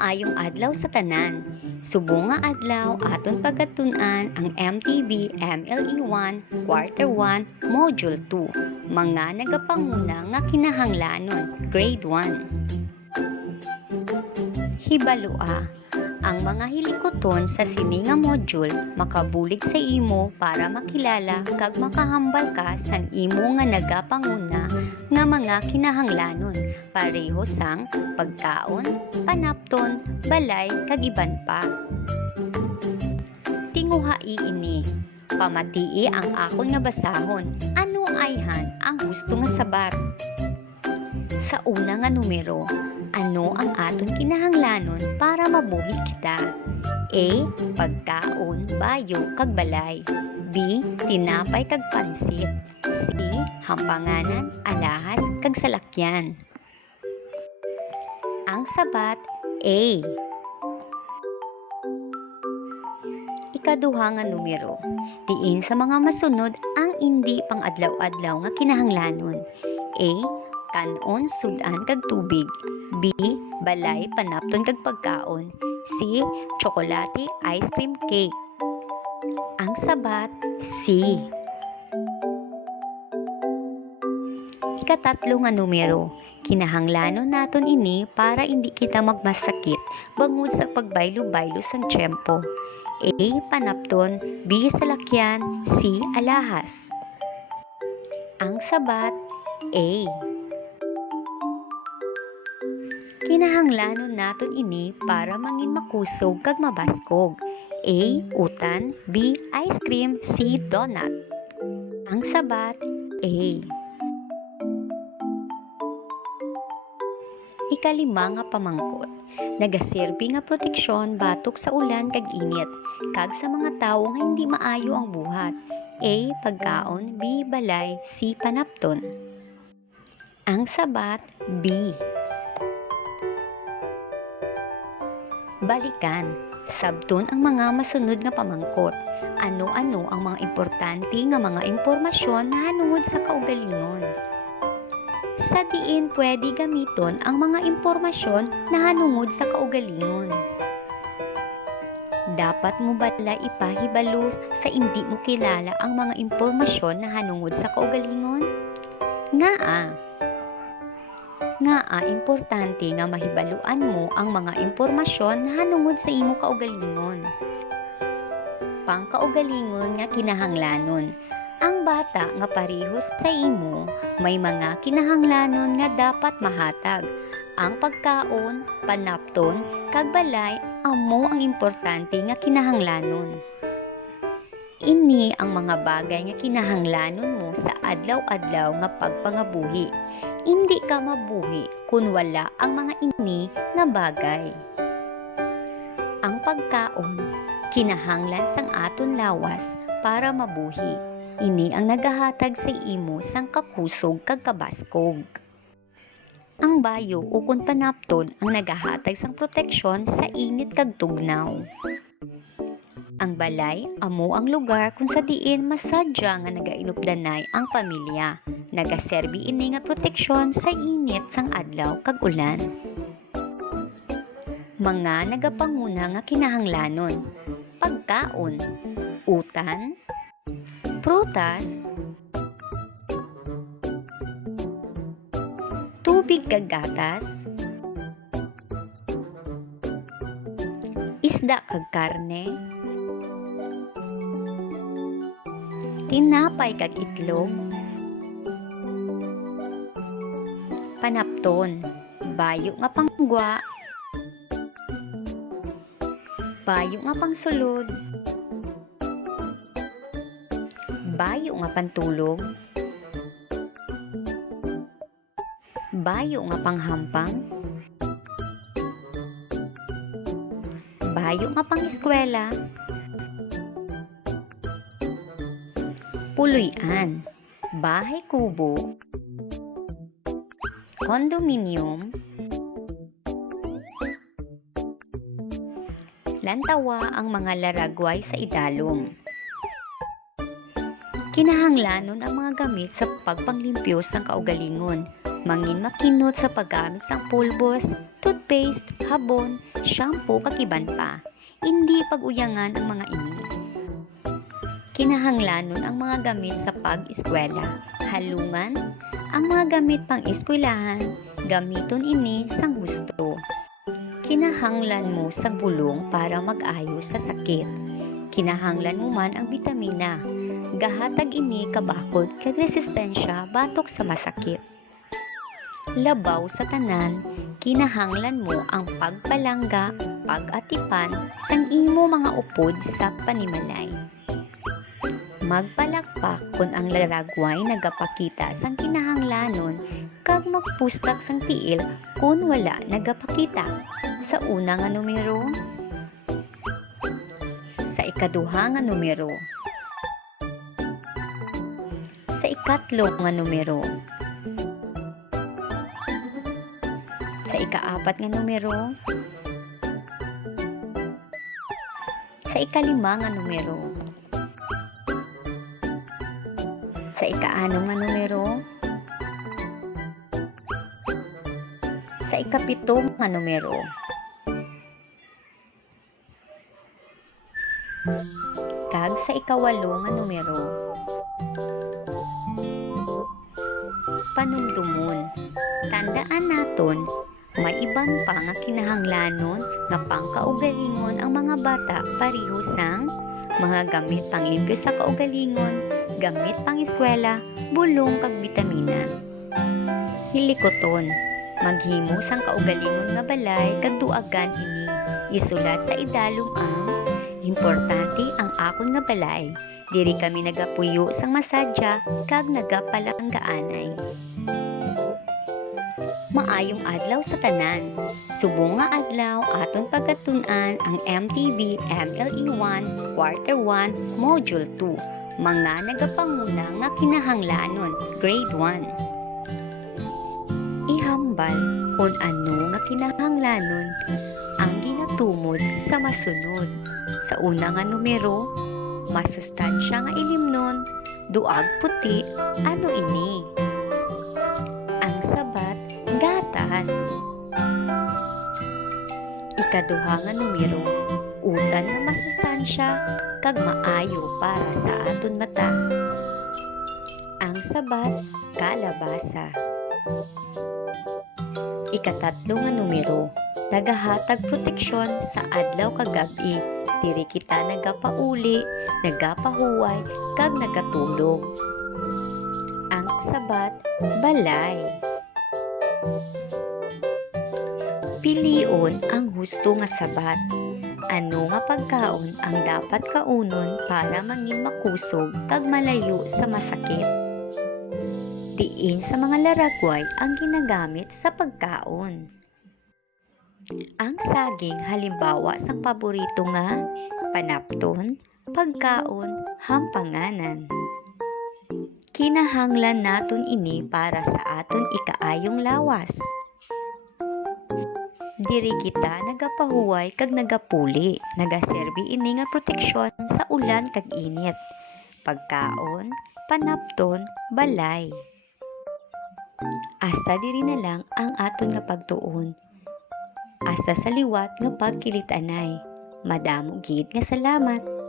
Maayong adlaw sa tanan. Subong nga adlaw aton pagatun-an ang MTB MLE1 Quarter 1 Module 2. Mga nagapanguna nga kinahanglanon, Grade 1. Hibalua. Ang mga hilikoton sa sini nga module makabulig sa imo para makilala kag makahambal ka sang imo nga nagapanguna nga mga kinahanglanon pareho sang pagkaon, panapton, balay kag iban pa. Tinguhai ini. Pamatii ang akon nga basahon. Ano ayhan ang gusto nga sabat? Sa una nga numero, ano ang aton kinahanglanon para mabuhi kita? A. Pagkaon, bayo, kag balay. B. Tinapay kag pansit. C. Hampanganan, alahas, kag salakyan. Ang sabat A. Ikaduha nga numero, diin sa mga masunod ang hindi pang adlaw-adlaw nga kinahanglanon. A. Kanon, sudan kag tubig. B. Balay, panapton kag pagkaon. C. Tsokolate, ice cream, cake. Ang sabat C. Ikatatlo nga numero, kinahanglanon naton ini para hindi kita magmasakit bangod sa pagbaylo-baylo sang tiyempo. A. Panapton. B. Salakyan. C. Alahas. Ang sabat A. Kinahanglanon naton ini para mangin makusog kag mabaskog. A. Utan. B. Ice cream. C. Donut. Ang sabat A. Ikalima nga pamangkot, nagaserbi nga proteksyon batok sa ulan kag init kag sa mga tawo nga hindi maayo ang buhat. A. Pagkaon. B. Balay. C. Panapton. Ang sabat B. Balikan, sabton ang mga masunod nga pamangkot. Ano-ano ang mga importante nga mga impormasyon na hanungod sa kaugalingon. Sa diin pwede gamiton ang mga impormasyon na hanungod sa kaugalingon. Dapat mo bala ipahibalo sa hindi mo kilala ang mga impormasyon na hanungod sa kaugalingon? Nga importante nga mahibaluan mo ang mga impormasyon na hanungod sa imo kaugalingon. Pangkaugalingon nga kinahanglanon. Ang bata nga parehos sa imo may mga kinahanglanon nga dapat mahatag. Ang pagkaon, panapton, kag balay amo ang importante nga kinahanglanon. Ini ang mga bagay nga kinahanglanon mo sa adlaw-adlaw nga pagpangabuhi. Hindi ka mabuhi kung wala ang mga ini nga bagay. Ang pagkaon, kinahanglan sang aton lawas para mabuhi. Ini ang nagahatag sa imo sang kakusog kag kabaskog. Ang bayo o kun panapton ang nagahatag sang proteksyon sa init kag tugnaw. Ang balay amo ang lugar kung sa diin masadya nga nagainupdanay ang pamilya. Nagaserbi ini nga proteksyon sa init sang adlaw kag ulan. Mga nagapanguna nga kinahanglanon. Pagkaon, utan, prutas, tubig kag gatas, isda kag karne, tinapay kag itlog, panapton, bayo nga panggwa, bayo nga pangsulod, bayo nga pantulog, bayo nga panghampang, bayo nga pang-eskwela, puluyan, bahay kubo, kondominium, lantawa ang mga laragway sa idalom. Kinahanglanon ang mga gamit sa pagpanglimpyo sang kaugalingon. Mangin makinot sa paggamit sang pulbos, toothpaste, habon, shampoo kakiban pa. Hindi pag-uyangan ang mga ini. Kinahanglanon ang mga gamit sa pag-eskwela. Halungan, ang mga gamit pang eskwelahan, gamiton ini sang husto. Kinahanglan mo sa bulong para mag-ayos sa sakit. Kinahanglan mo man ang bitamina. Gahatag ini kabakod kag resistensya batok sa masakit. Labaw sa tanan, kinahanglan mo ang pagpalangga, pag-atipan sang imo mga upod sa panimalay. Magpalakpak kung ang laragway nagapakita sang kinahanglanon kag magpustak sang tiil kung wala nagapakita. Sa una nga numero, sa ikaduha nga numero, sa ikatlo nga numero, sa ikaapat nga numero, sa ikalima nga numero, sa ika-anom nga numero, sa ikapito nga numero, kag sa ikawalo nga numero. Panumdumon, tandaan naton, may iban pa nga kinahanglanon nga pangkaugalingon ang mga bata pareho sang mga gamit panglimpyo sa kaugalingon, gamit pang eskwela, bulong kag bitamina. Hilikoton, maghimo sang kaugalingon nga balay kag duagan ini. Isulat sa idalom ang importante ang akon nga balay. Diri kami nagapuyo sang masadya kag nagapalanggaanay. Maayong adlaw sa tanan. Subong nga adlaw aton pagkatun-an ang MTV MLE1 Quarter 1 Module 2. Mga nagapanguna nga kinahanglanon Grade 1. Ihambal kung ano nga kinahanglanon ang ginatumod sa masunod. Sa una nga numero, masustansya nga ilimnon, duag puti, ano ini? Ang sabat, gatas. Ikaduha nga numero, utan nga masustansya, kag maayo para sa aton mata. Ang sabat, kalabasa. Ikatatlo nga numero, nagahatag proteksyon sa adlaw kag gabi. Diri kita nagapauli, nagapahuway, kag nagatulog. Ang sabat, balay. Pilion ang husto nga sabat. Ano nga pagkaon ang dapat kaunon para mangin makusog kag malayo sa masakit? Diin sa mga laragway ang ginagamit sa pagkaon. Ang saging halimbawa sang paborito nga panapton, pagkaon, hampanganan. Kinahanglan naton ini para sa aton ikaayong lawas. Diri kita nagapahuway kag nagapuli, nagaserbi ini nga proteksyon sa ulan kag init. Pagkaon, panapton, balay. Hasta diri na lang ang aton nga pagtuon. Asa sa liwat nga pagkilitanay. Madamo gid nga salamat.